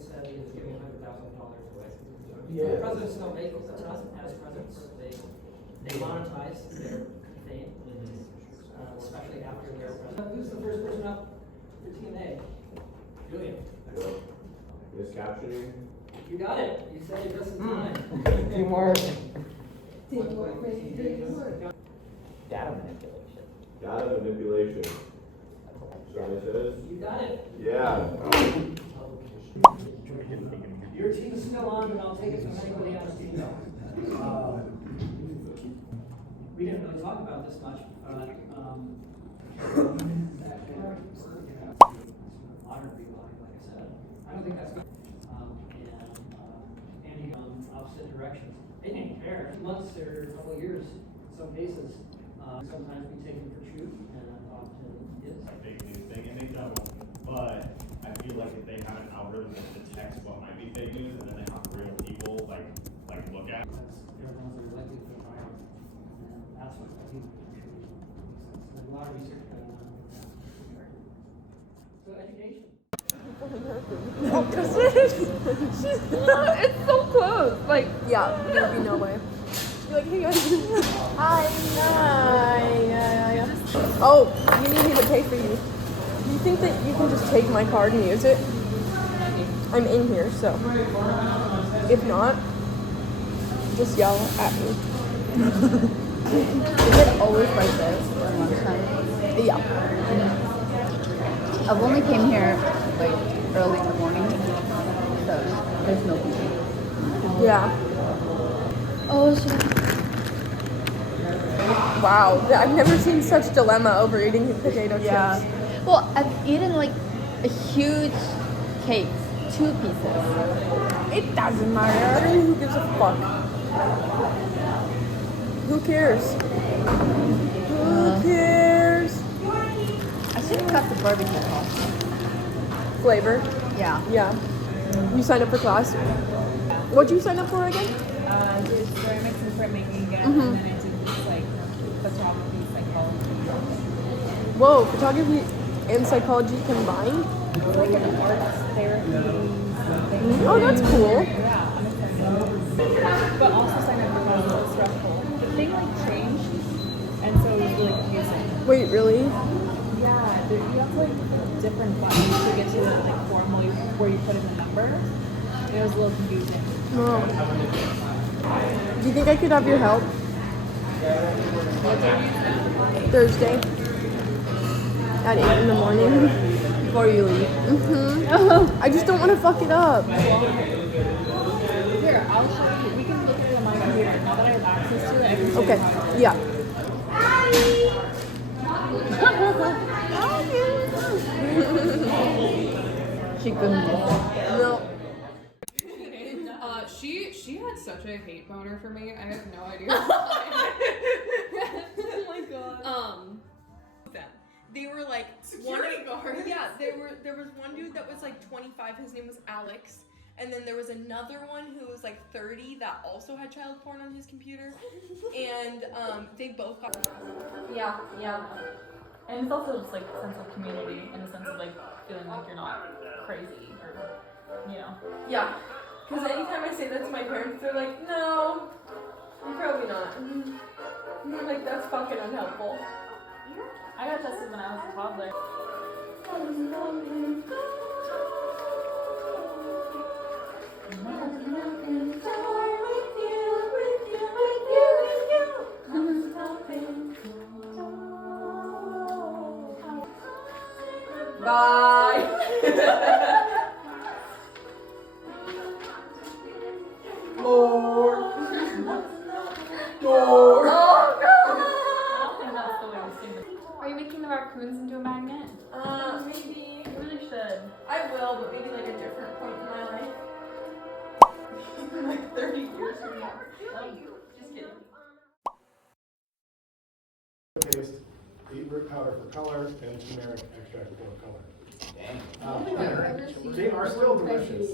said he was giving $100,000 away. Yeah. Presidents don't make it, as presidents, they monetize their fame, especially after they're president. Who's the first person up for Team A? Julian. Miscaptioning. You got it. You said it just in time. Teamwork. Data manipulation. Data manipulation. So this is? You got it. Yeah. Your team's still on, but I'll take it from anybody else's team. We didn't really talk about this much, but modern rewind, like I said, I don't think that's good. And opposite directions. They didn't care. Months or a couple of years, in some cases, sometimes we take them for truth, and often is. A fake news thing, and they don't. But I feel like if they have an algorithm that detects what might be fake news, and then they have real people like look at it. They're the ones that are likely to go viral. And that's what I think makes sense. There's a lot of research going on with that. So education. It's so close. Like, yeah, there'd be no way. You're like, hey guys. Hi. Yeah. Oh, you need me to pay for you. Do you think that you can just take my card and use it? I'm in here, so. If not, just yell at me. Is it always like this at lunchtime? Yeah. I've only came here like early in the morning, so there's no people. Yeah. Oh shit. Wow. I've never seen such dilemma over eating potato chips. Well, I've eaten like a huge cake, 2 pieces. It doesn't matter. Who gives a fuck? Who cares? Who cares? I should have got the barbecue sauce. Flavor? Yeah. Yeah. You signed up for class? What'd you sign up for again? Did ceramics and printmaking again, and then I did this like photography, psychology. Whoa, photography and psychology combined? It's like an arts therapy thing. Oh, that's cool. Yeah, I'm excited. But also signed up for class, so stressful. The thing like changed, and so it was really confusing. Wait, really? Yeah, you have like different buttons to get to the like formally where you put in the number. It was a little confusing. Oh. Do you think I could have your help? Thursday. At 8 in the morning. Before you leave. I just don't want to fuck it up. Here, I'll show you. We can look at it on my computer. Now that I have access to it, I can show Okay, you. yeah. She couldn't miss it. No. She had such a hate boner for me. I have no idea why. Oh my god. They were like security guards. Yeah, there was one dude that was like 25, his name was Alex. And then there was another one who was like 30 that also had child porn on his computer. And they both got Yeah. And it's also just like a sense of community in the sense of like feeling like you're not crazy or, you know. Yeah. Because anytime I say that to my parents, they're like, no, you're probably not. And I'm like, that's fucking unhelpful. I got tested when I was a toddler. Bye. Lord. Door. I don't think that's the way to sing it. Are you making the raccoons into a magnet? Maybe. You really should. I will, but maybe like a different point in my life. Like 30 years from now. Just kidding. Paste, beetroot powder for color, and turmeric extract for color. They are still delicious.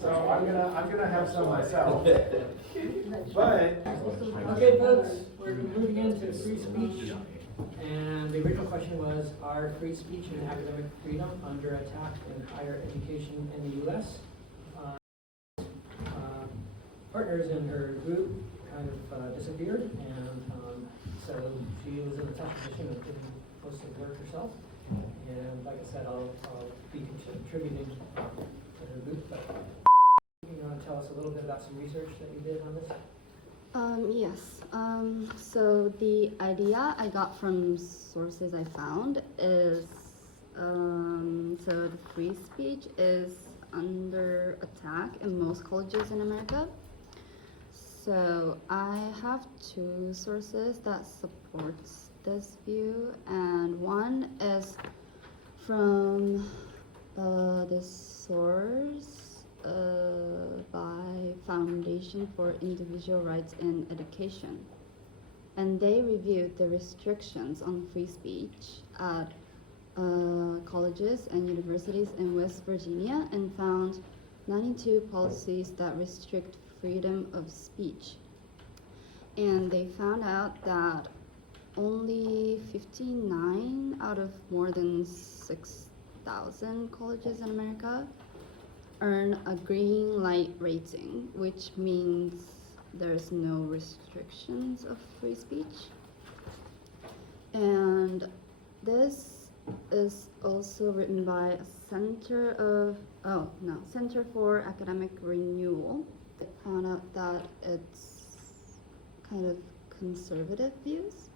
So I'm gonna have some myself. But Okay, folks, we're moving into free speech And the original question was, are free speech and academic freedom under attack in higher education in the U.S.? Partners in her group kind of disappeared, and so she was in a tough position of getting most of the work herself. And like I said, I'll be contributing to her group. But you want to tell us a little bit about some research that you did on this? Yes. So the idea I got from sources I found is, so the free speech is under attack in most colleges in America. So I have two sources that supports this view, and one is from this source by Foundation for Individual Rights in Education, and they reviewed the restrictions on free speech at colleges and universities in West Virginia and found 92 policies that restrict freedom of speech. And they found out that only 59 out of more than 6,000 colleges in America earn a green light rating, which means there's no restrictions of free speech. And this is also written by a Center for Academic Renewal. They found out that it's kind of conservative views.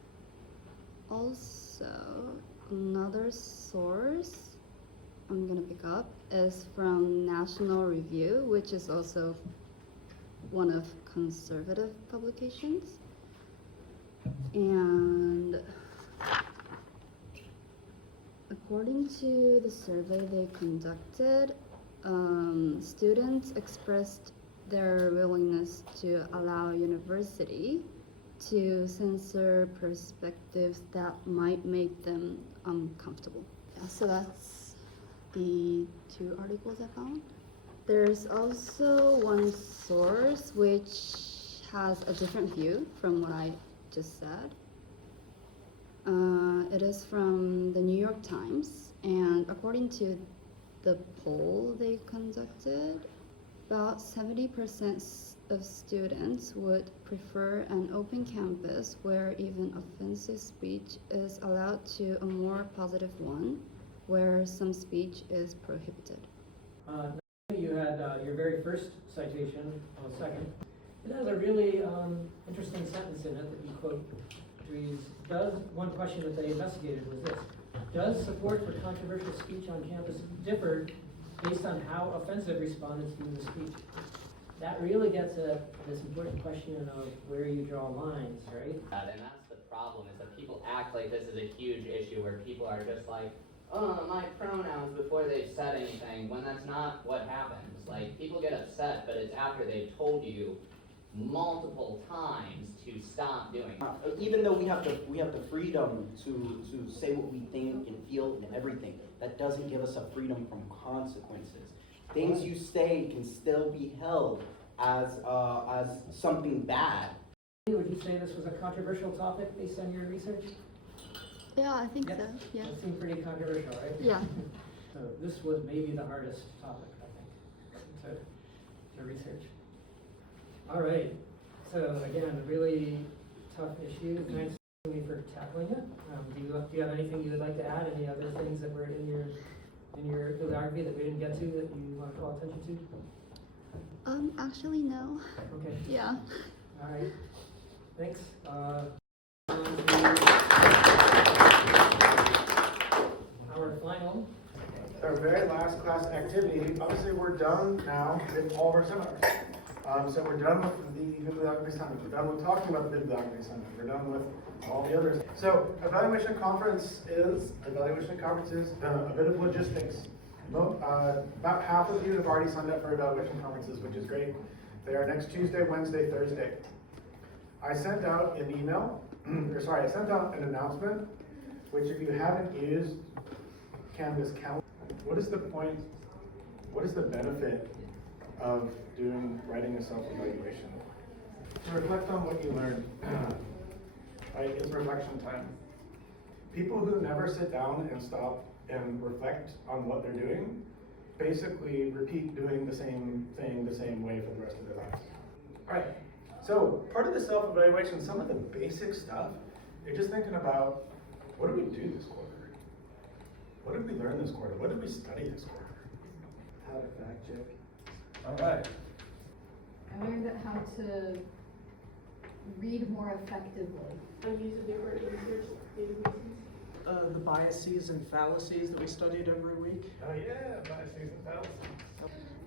Also, another source I'm gonna pick up is from National Review, which is also one of conservative publications. And according to the survey they conducted, students expressed their willingness to allow university to censor perspectives that might make them uncomfortable. Yeah, so that's the two articles I found. There's also one source which has a different view from what I just said. It is from the New York Times, and according to the poll they conducted, about 70% of students would prefer an open campus where even offensive speech is allowed to a more positive one where some speech is prohibited. You had your very first citation, second. It has a really interesting sentence in it that you quote. One question that they investigated was this: does support for controversial speech on campus differ based on how offensive respondents view the speech? That really gets at this important question of where you draw lines, right? And that's the problem, is that people act like this is a huge issue where people are just like, oh, my pronouns before they've said anything, when that's not what happens. Like, people get upset, but it's after they've told you multiple times to stop doing it. Even though we have the freedom to say what we think and feel and everything, that doesn't give us a freedom from consequences. Things you say can still be held as something bad. Would you say this was a controversial topic based on your research? Yeah, I think Yes. so. Yeah. It seemed pretty controversial, right? Yeah. So this was maybe the hardest topic, I think, to research. All right. So again, a really tough issue. Thanks for tackling it. Do you have anything you would like to add? Any other things that were in your bibliography that we didn't get to that you want to call attention to? Actually, no. Okay. Yeah. All right. Thanks. Our final. Our very last class activity, obviously we're done now with all of our seminars. So we're done with the bibliography assignment. We're done with talking about the bibliography assignment. We're done with all the others. So evaluation conference is a bit of logistics. About half of you have already signed up for evaluation conferences, which is great. They are next Tuesday, Wednesday, Thursday. I sent out an email, I sent out an announcement, which if you haven't used Canvas Count, what is the point, what is the benefit of writing a self-evaluation? To reflect on what you learned, right? It's reflection time. people who never sit down and stop and reflect on what they're doing basically repeat doing the same thing the same way for the rest of their lives. All right, so part of the self-evaluation, some of the basic stuff, you're just thinking about, what did we do this quarter? What did we learn this quarter? What did we study this quarter? How to fact check. All right. I learned how to read more effectively. The biases and fallacies that we studied every week. Oh yeah, biases and fallacies.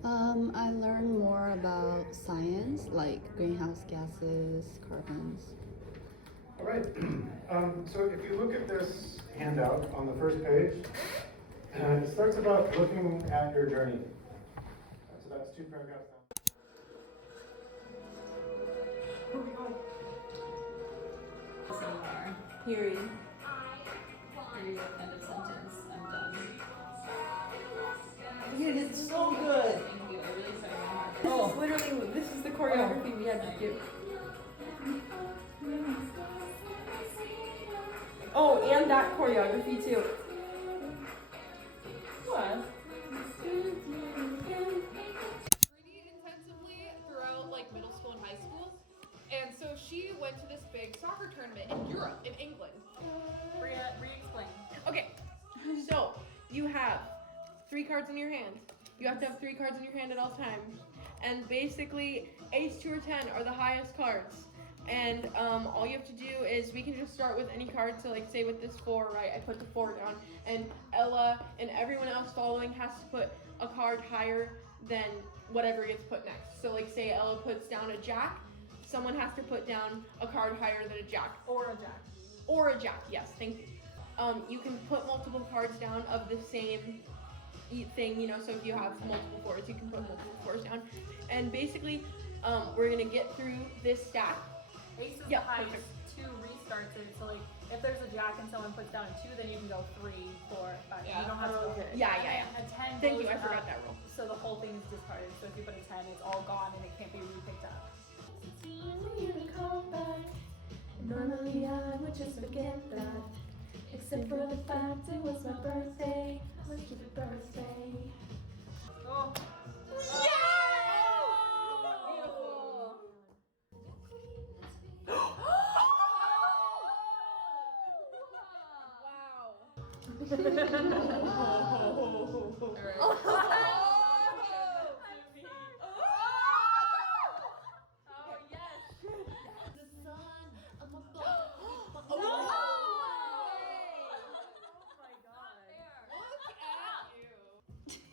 I learned more about science, like greenhouse gases, carbons. All right, so if you look at this handout on the first page, it starts about looking at your journey. So that's 2 paragraphs down. Period. Period. End of sentence. I'm done. You did so good. Thank you. I really tried my hardest. This is literally, this is the choreography we had to do. Oh, and that choreography too. What? Pretty intensively throughout like middle school and high school. And so she went to this big soccer tournament in Europe, in England. Re-explain. Okay, so you have 3 cards in your hand. You have to have 3 cards in your hand at all times. And basically, ace, 2, or 10 are the highest cards. And all you have to do is, we can just start with any card. So like say with this 4, right, I put the 4 down, and Ella and everyone else following has to put a card higher than whatever gets put next. So like say Ella puts down a jack, someone has to put down a card higher than a jack. Or a jack. Or a jack, yes, thank you. You can put multiple cards down of the same thing, you know, so if you have multiple 4s, you can put multiple 4s down. And basically, we're gonna get through this stack. Ace is Yeah, the highest. perfect. 2 restarts it. So like, if there's a jack and someone puts down a 2, then you can go 3, 4, 5. Yeah. You don't have to go. Yeah. A 10 Thank goes you, I forgot up, that rule. So the whole thing is discarded. So if you put a 10, it's all gone and it can't be re-picked up. Normally I would just forget that, except for the fact it was my birthday. Let's keep it birthday. Oh.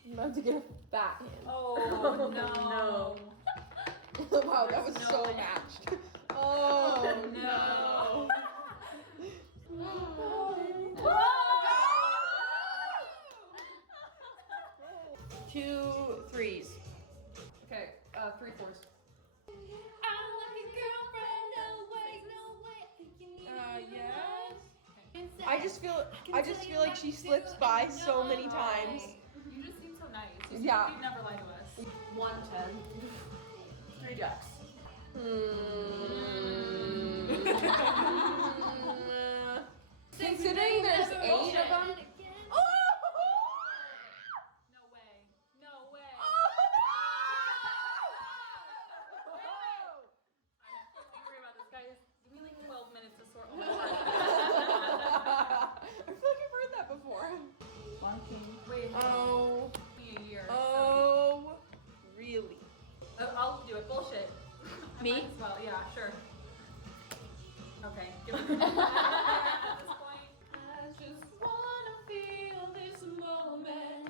I'm about to get a fat hand. Oh no. Wow, that was There's no so way. matched. Oh no. 2 3s. Okay, 3 4s. Yes. I just feel like she slips by so many times. You just seem so nice. You Yeah. You'd never lie to us. 1 10. 3 jacks. Considering there's 8 of them. No way. No way. I'm so angry about this, guys. Give me like 12 minutes to sort all my cards. I feel like I've heard that before. Wait. Oh. Be a year. Oh. Really? I'll do it. Bullshit. Me? Might as well. Yeah, sure. Okay. Give me at this point. I just wanna feel this moment.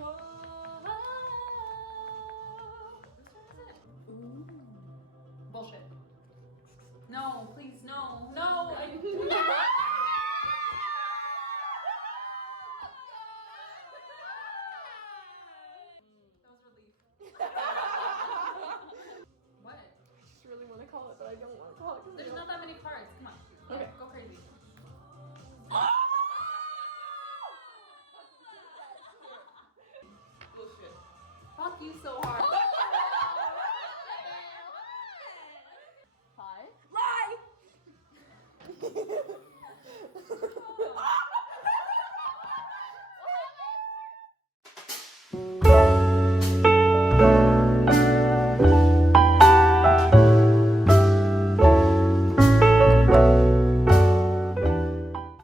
Bullshit. No, please, no. No! That was relief. What? I just really want to call it, but I don't want to call it. There's not that many cards.